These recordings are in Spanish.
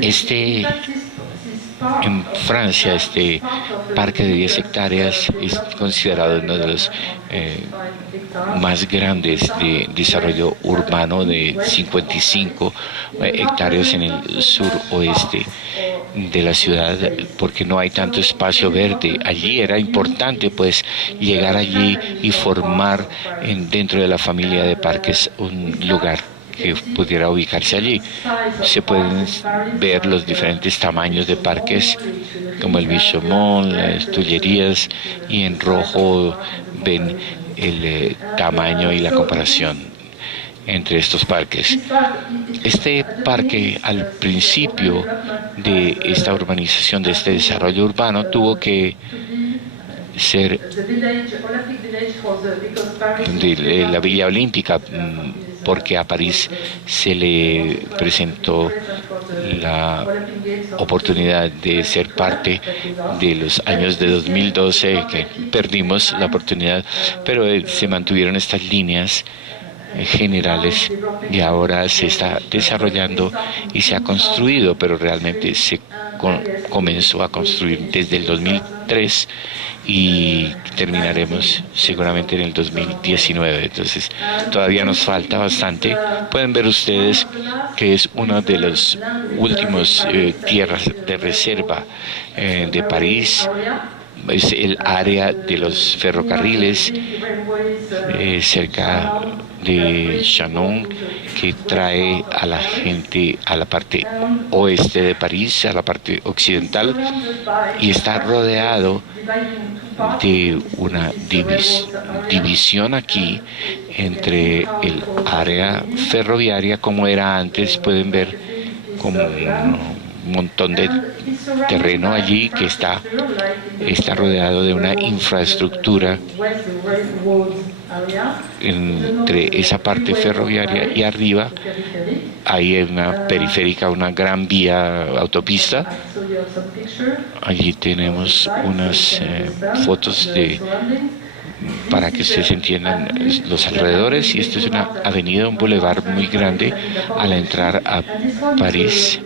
Este, en Francia, este parque de 10 hectáreas es considerado uno de los más grandes de desarrollo urbano, de 55 hectáreas en el suroeste de la ciudad, porque no hay tanto espacio verde. Allí era importante pues llegar allí y formar dentro de la familia de parques un lugar que pudiera ubicarse allí. Se pueden ver los diferentes tamaños de parques, como el Bichomont, las Tullerías, y en rojo ven el tamaño y la comparación entre estos parques. Este parque, al principio de esta urbanización, de este desarrollo urbano, tuvo que ser de la Villa Olímpica, porque a París se le presentó la oportunidad de ser parte de los años de 2012, que perdimos la oportunidad, pero se mantuvieron estas líneas generales y ahora se está desarrollando y se ha construido, pero realmente se comenzó a construir desde el 2003 y terminaremos seguramente en el 2019. Entonces todavía nos falta bastante. Pueden ver ustedes que es una de las últimas tierras de reserva de París. Es el área de los ferrocarriles cerca de Chanon, que trae a la gente a la parte oeste de París, a la parte occidental, y está rodeado de una división aquí entre el área ferroviaria, como era antes. Pueden ver como un montón de terreno allí que está rodeado de una infraestructura entre esa parte ferroviaria y arriba hay una periférica, una gran vía autopista. Allí tenemos unas fotos para que ustedes entiendan los alrededores, y esto es una avenida, un bulevar muy grande al entrar a París,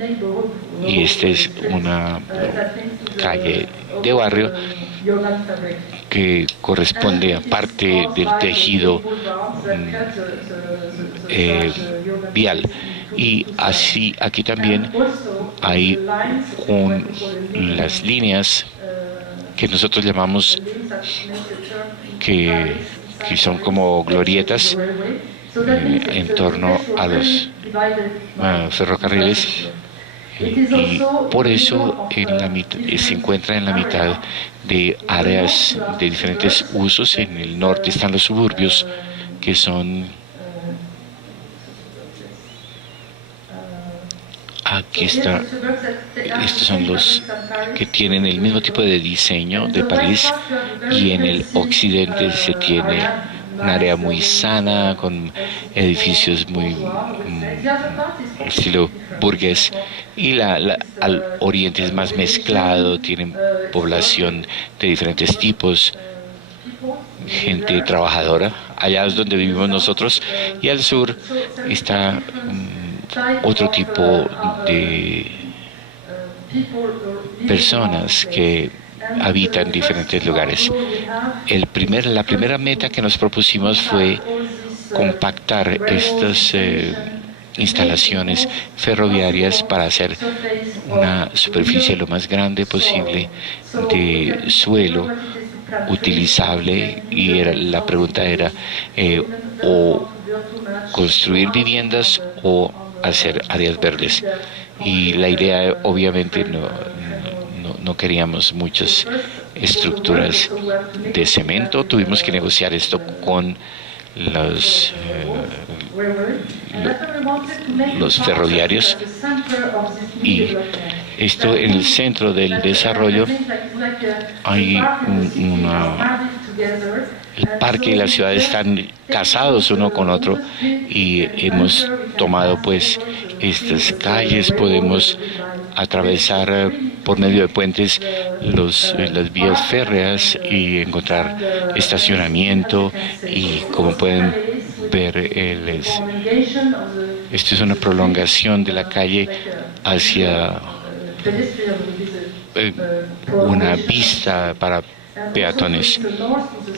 y esta es una calle de barrio que corresponde a parte del tejido vial. Y así aquí también hay las líneas que nosotros llamamos que son como glorietas en torno a los ferrocarriles, y por eso se encuentra en la mitad de áreas de diferentes usos. En el norte están los suburbios, que son, aquí está, estos son los que tienen el mismo tipo de diseño de París, y en el occidente se tiene un área muy sana, con edificios muy estilo burgués, y al oriente es más mezclado, tienen población de diferentes tipos, gente trabajadora. Allá es donde vivimos nosotros, y al sur está otro tipo de personas que habitan diferentes lugares. La primera meta que nos propusimos fue compactar estas instalaciones ferroviarias para hacer una superficie lo más grande posible de suelo utilizable, y la pregunta era o construir viviendas o hacer áreas verdes. Y la idea, obviamente, no queríamos muchas estructuras de cemento. Tuvimos que negociar esto con los ferroviarios, y esto en el centro del desarrollo hay el parque y la ciudad están casados uno con otro, y hemos tomado pues estas calles. Podemos atravesar por medio de puentes las vías férreas y encontrar estacionamiento, y como pueden ver, esto es una prolongación de la calle hacia una vista para peatones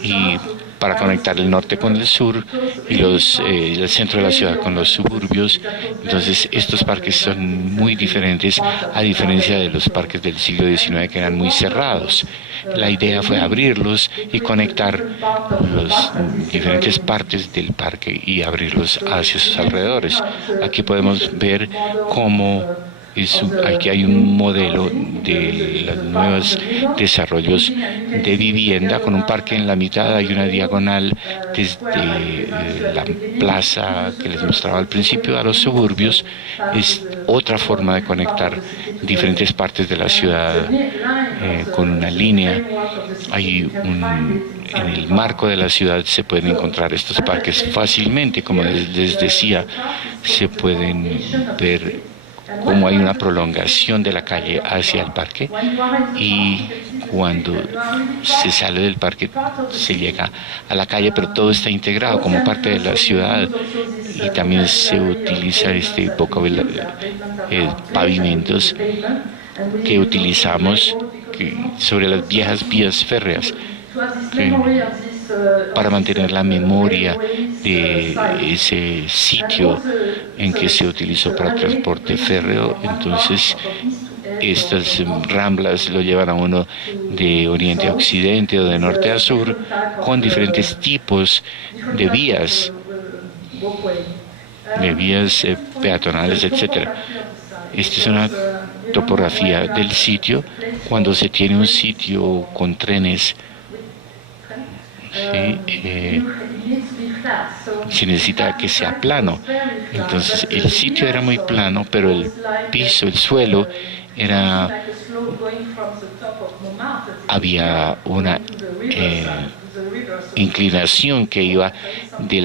y para conectar el norte con el sur y el centro de la ciudad con los suburbios. Entonces estos parques son muy diferentes, a diferencia de los parques del siglo XIX que eran muy cerrados. La idea fue abrirlos y conectar las diferentes partes del parque y abrirlos hacia sus alrededores. Aquí podemos ver cómo aquí hay un modelo de los nuevos desarrollos de vivienda con un parque en la mitad. Hay una diagonal desde la plaza que les mostraba al principio a los suburbios. Es otra forma de conectar diferentes partes de la ciudad con una línea. En el marco de la ciudad se pueden encontrar estos parques fácilmente. Como les decía, se pueden ver cómo hay una prolongación de la calle hacia el parque, y cuando se sale del parque se llega a la calle, pero todo está integrado como parte de la ciudad. Y también se utiliza pavimentos que utilizamos sobre las viejas vías férreas para mantener la memoria de ese sitio en que se utilizó para transporte férreo. Entonces estas ramblas lo llevan a uno de oriente a occidente o de norte a sur, con diferentes tipos de vías peatonales, etc. Esta es una topografía del sitio. Cuando se tiene un sitio con trenes, se necesita que sea plano. Entonces el sitio era muy plano, pero el piso, el suelo, había una inclinación que iba de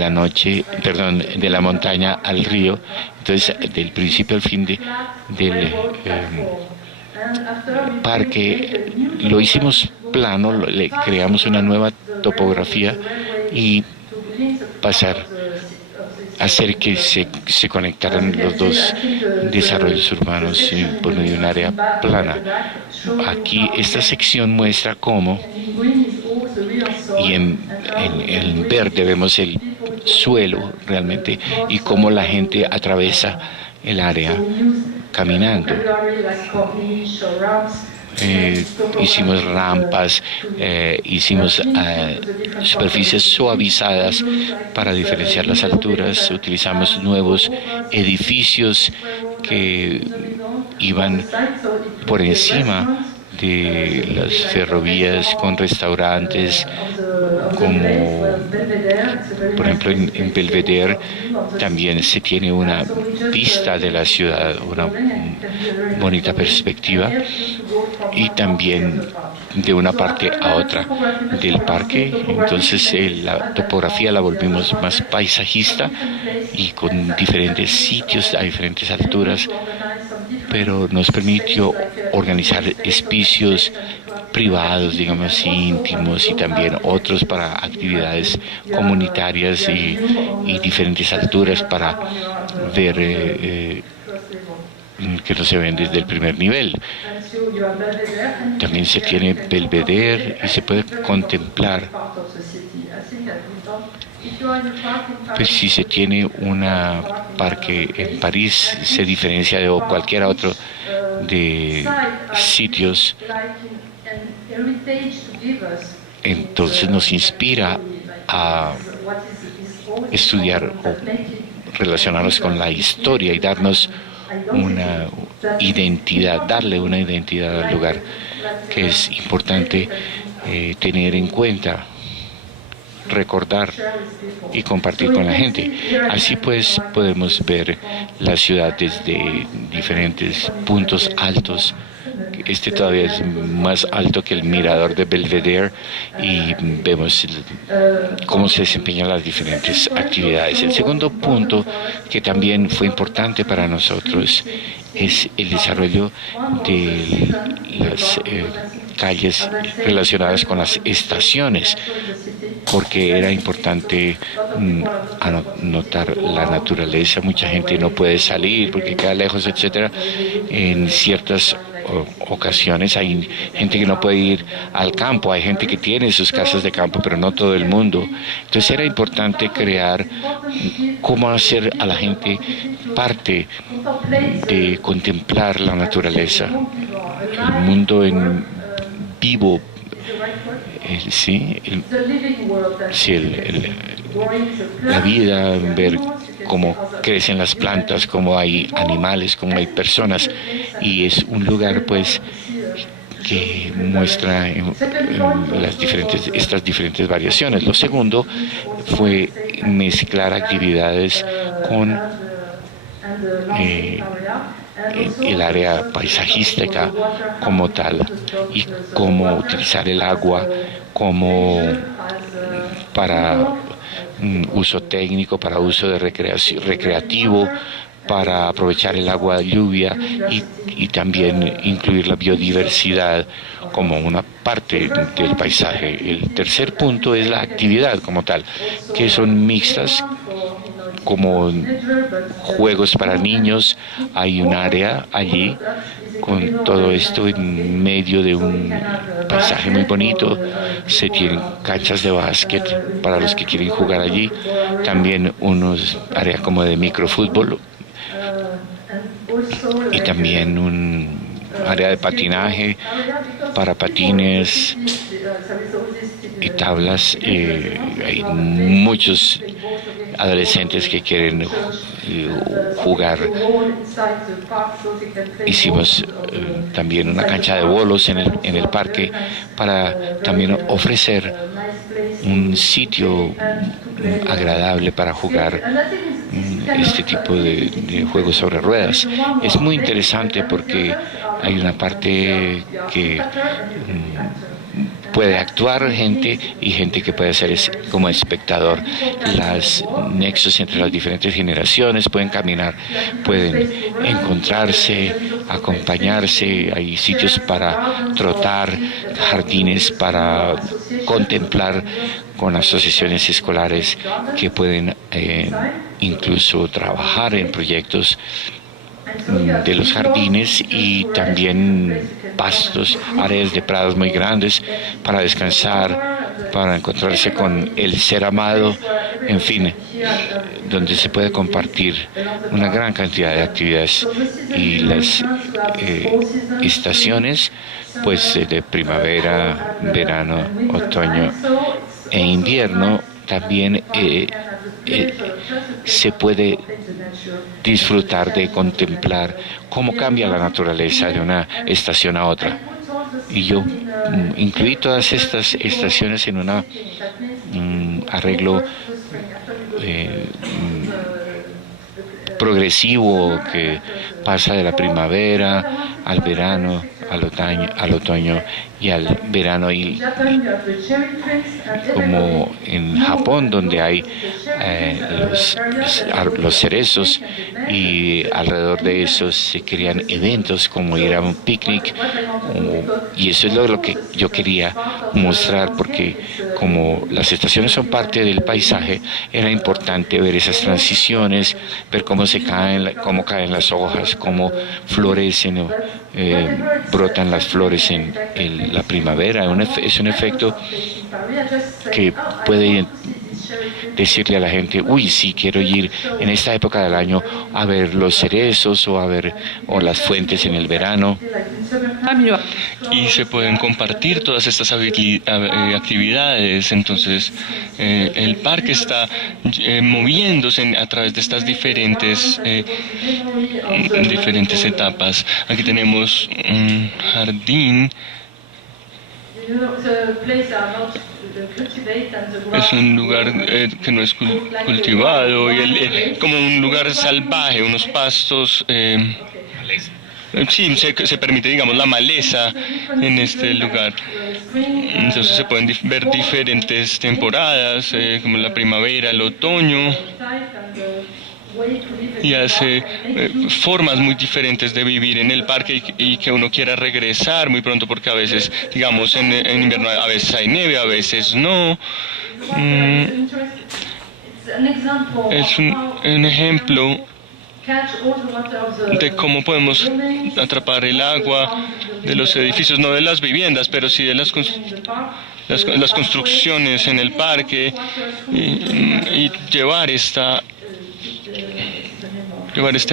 la montaña al río. Entonces, del principio al fin del parque lo hicimos plano, le creamos una nueva topografía y hacer que se conectaran los dos desarrollos urbanos por medio de un área plana. Aquí esta sección muestra cómo, y en verde vemos el suelo realmente, y cómo la gente atraviesa el área caminando. Hicimos rampas, hicimos superficies suavizadas para diferenciar las alturas. Utilizamos nuevos edificios que iban por encima de las ferrovías, con restaurantes, como por ejemplo en Belvedere también se tiene una vista de la ciudad, una bonita perspectiva, y también de una parte a otra del parque. Entonces la topografía la volvimos más paisajista y con diferentes sitios a diferentes alturas, pero nos permitió organizar espacios privados, digamos así, íntimos, y también otros para actividades comunitarias y diferentes alturas para ver que no se ven desde el primer nivel. También se tiene Belvedere y se puede contemplar. Pues si se tiene un parque en París, se diferencia de cualquier otro de sitios. Entonces nos inspira a estudiar o relacionarnos con la historia y darnos una identidad, darle una identidad al lugar, que es importante tener en cuenta, recordar y compartir con la gente. Así pues podemos ver la ciudad desde diferentes puntos altos. Este todavía es más alto que el mirador de Belvedere, y vemos cómo se desempeñan las diferentes actividades. El segundo punto, que también fue importante para nosotros, es el desarrollo de las calles relacionadas con las estaciones. porque era importante anotar la naturaleza. Mucha gente no puede salir porque queda lejos, etcétera. En ciertas ocasiones hay gente que no puede ir al campo, hay gente que tiene sus casas de campo, pero no todo el mundo. Entonces era importante crear cómo hacer a la gente parte de contemplar la naturaleza, el mundo en vivo. La vida, ver cómo crecen las plantas, cómo hay animales, cómo hay personas, y es un lugar pues que muestra estas diferentes variaciones. Lo segundo fue mezclar actividades con el área paisajística como tal, y cómo utilizar el agua como para uso técnico, para uso de recreativo, para aprovechar el agua de lluvia y también incluir la biodiversidad como una parte del paisaje. El tercer punto es la actividad como tal, que son mixtas, como juegos para niños. Hay un área allí con todo esto en medio de un paisaje muy bonito. Se tienen canchas de básquet para los que quieren jugar allí, también unos áreas como de microfútbol y también un área de patinaje para patines y tablas. Hay muchos adolescentes que quieren jugar. Hicimos también una cancha de bolos en el parque para también ofrecer un sitio agradable para jugar este tipo de juegos sobre ruedas. Es muy interesante porque hay una parte que puede actuar gente y gente que puede ser como espectador. Los nexos entre las diferentes generaciones pueden caminar, pueden encontrarse, acompañarse. Hay sitios para trotar, jardines para contemplar, con asociaciones escolares que pueden incluso trabajar en proyectos de los jardines, y también pastos, áreas de prados muy grandes para descansar, para encontrarse con el ser amado, en fin, donde se puede compartir una gran cantidad de actividades. Y las estaciones pues de primavera, verano, otoño e invierno también se puede disfrutar de contemplar cómo cambia la naturaleza de una estación a otra. Y yo incluí todas estas estaciones en un arreglo progresivo que pasa de la primavera al verano, al otoño y al verano, y como en Japón, donde hay los cerezos, y alrededor de esos se crean eventos como ir a un picnic, y eso es lo que yo quería mostrar, porque como las estaciones son parte del paisaje, era importante ver esas transiciones, ver cómo cómo caen las hojas, cómo florecen, brotan las flores en la primavera. Es un efecto que puede decirle a la gente, uy, sí, quiero ir en esta época del año a ver los cerezos o las fuentes en el verano. Y se pueden compartir todas estas actividades. Entonces el parque está moviéndose a través de estas diferentes etapas. Aquí tenemos un jardín. Es un lugar que no es cultivado, y como un lugar salvaje, unos pastos. Sí, se permite, digamos, la maleza en este lugar. Entonces se pueden ver diferentes temporadas, como la primavera, el otoño. y hace formas muy diferentes de vivir en el parque y que uno quiera regresar muy pronto porque a veces, digamos, en invierno a veces hay nieve, a veces no. Es un ejemplo de cómo podemos atrapar el agua de los edificios, no de las viviendas, pero sí de las construcciones en el parque y llevar este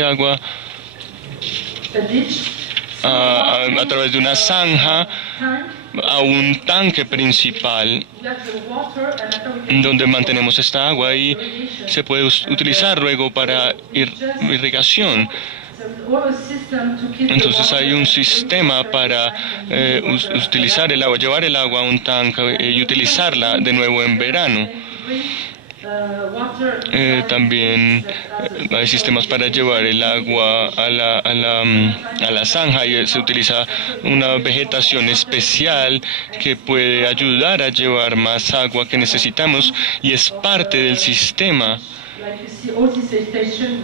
agua a través de una zanja a un tanque principal donde mantenemos esta agua y se puede utilizar luego para irrigación. Entonces hay un sistema para utilizar el agua, llevar el agua a un tanque y utilizarla de nuevo en verano. También hay sistemas para llevar el agua a la zanja y se utiliza una vegetación especial que puede ayudar a llevar más agua que necesitamos y es parte del sistema.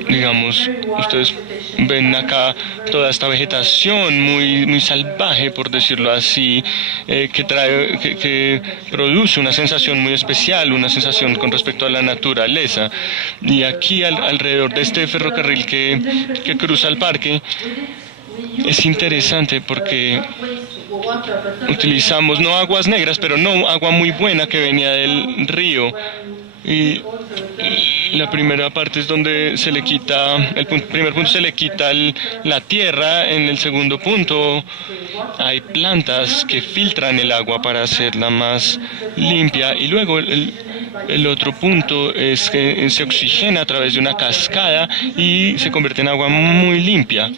Digamos, ustedes ven acá toda esta vegetación muy salvaje, por decirlo así, que produce una sensación muy especial, una sensación con respecto a la naturaleza. Y aquí alrededor de este ferrocarril que cruza el parque, es interesante porque utilizamos no aguas negras, pero no agua muy buena que venía del río. Y la primera parte es donde se le quita, primer punto se le quita la tierra, en el segundo punto hay plantas que filtran el agua para hacerla más limpia y luego el otro punto es que se oxigena a través de una cascada y se convierte en agua muy limpia.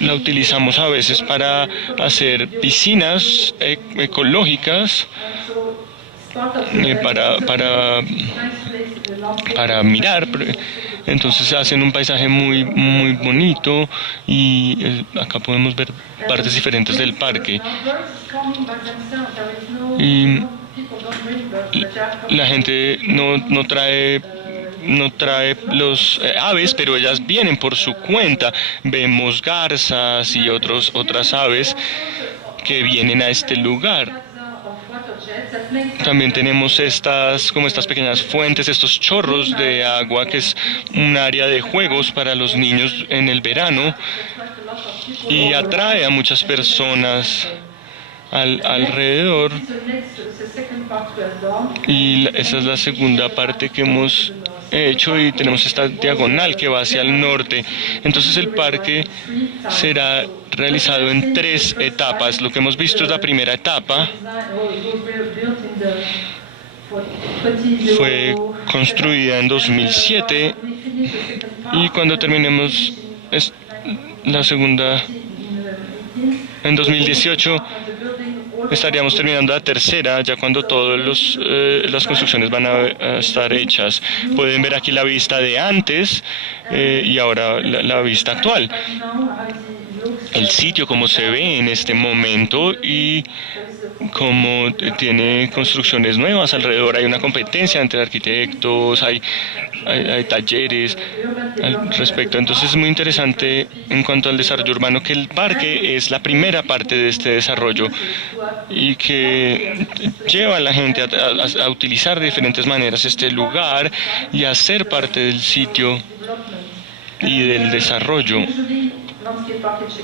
La utilizamos a veces para hacer piscinas ecológicas, para mirar. Entonces hacen un paisaje muy bonito y acá podemos ver partes diferentes del parque. Y la gente no trae los aves, pero ellas vienen por su cuenta. Vemos garzas y otras aves que vienen a este lugar. También tenemos estas pequeñas fuentes, estos chorros de agua, que es un área de juegos para los niños en el verano y atrae a muchas personas alrededor. Y esa es la segunda parte que hemos hecho y tenemos esta diagonal que va hacia el norte. Entonces el parque será realizado en 3 etapas. Lo que hemos visto es la primera etapa. Fue construida en 2007 y cuando terminemos la segunda en 2018 estaríamos terminando la tercera, ya cuando todas las construcciones van a estar hechas. Pueden ver aquí la vista de antes y ahora la vista actual. El sitio como se ve en este momento y como tiene construcciones nuevas alrededor. Hay una competencia entre arquitectos, hay talleres al respecto. Entonces es muy interesante en cuanto al desarrollo urbano que el parque es la primera parte de este desarrollo y que lleva a la gente a utilizar de diferentes maneras este lugar y a ser parte del sitio y del desarrollo.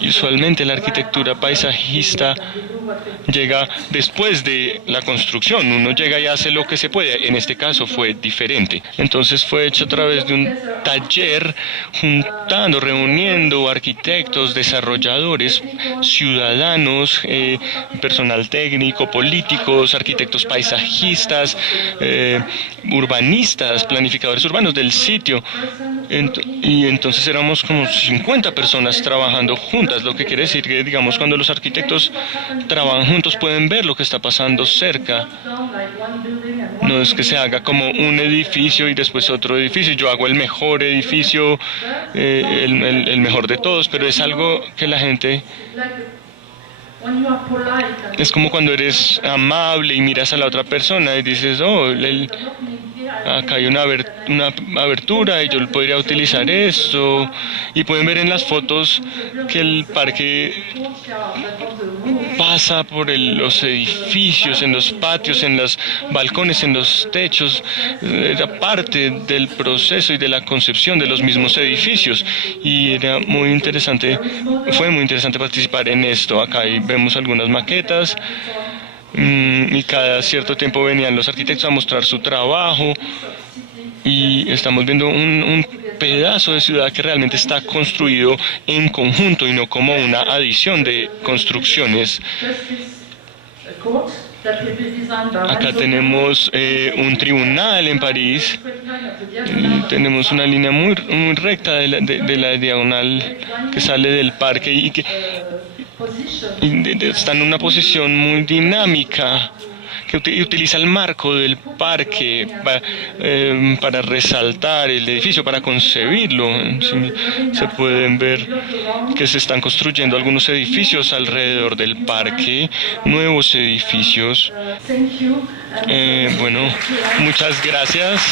Y usualmente la arquitectura paisajista llega después de la construcción. Uno llega y hace lo que se puede. En este caso fue diferente. Entonces fue hecho a través de un taller reuniendo arquitectos, desarrolladores, ciudadanos, personal técnico, políticos, arquitectos paisajistas, urbanistas, planificadores urbanos del sitio. Y entonces éramos como 50 personas trabajando juntas, lo que quiere decir que, digamos, cuando los arquitectos trabajan juntos pueden ver lo que está pasando cerca. No es que se haga como un edificio y después otro edificio. Yo hago el mejor edificio, el mejor de todos, pero es algo que la gente... Es como cuando eres amable y miras a la otra persona y dices, acá hay una abertura una abertura y yo podría utilizar esto. Y pueden ver en las fotos que el parque pasa por los edificios, en los patios, en los balcones, en los techos. Era parte del proceso y de la concepción de los mismos edificios. Y era muy interesante, fue muy interesante participar en esto. Acá vemos algunas maquetas. Y cada cierto tiempo venían los arquitectos a mostrar su trabajo y estamos viendo un pedazo de ciudad que realmente está construido en conjunto y no como una adición de construcciones. Acá tenemos un tribunal en París, tenemos una línea muy recta de la diagonal que sale del parque y que está en una posición muy dinámica que utiliza el marco del parque para resaltar el edificio, para concebirlo. Se pueden ver que se están construyendo algunos edificios alrededor del parque, nuevos edificios. Bueno, muchas gracias.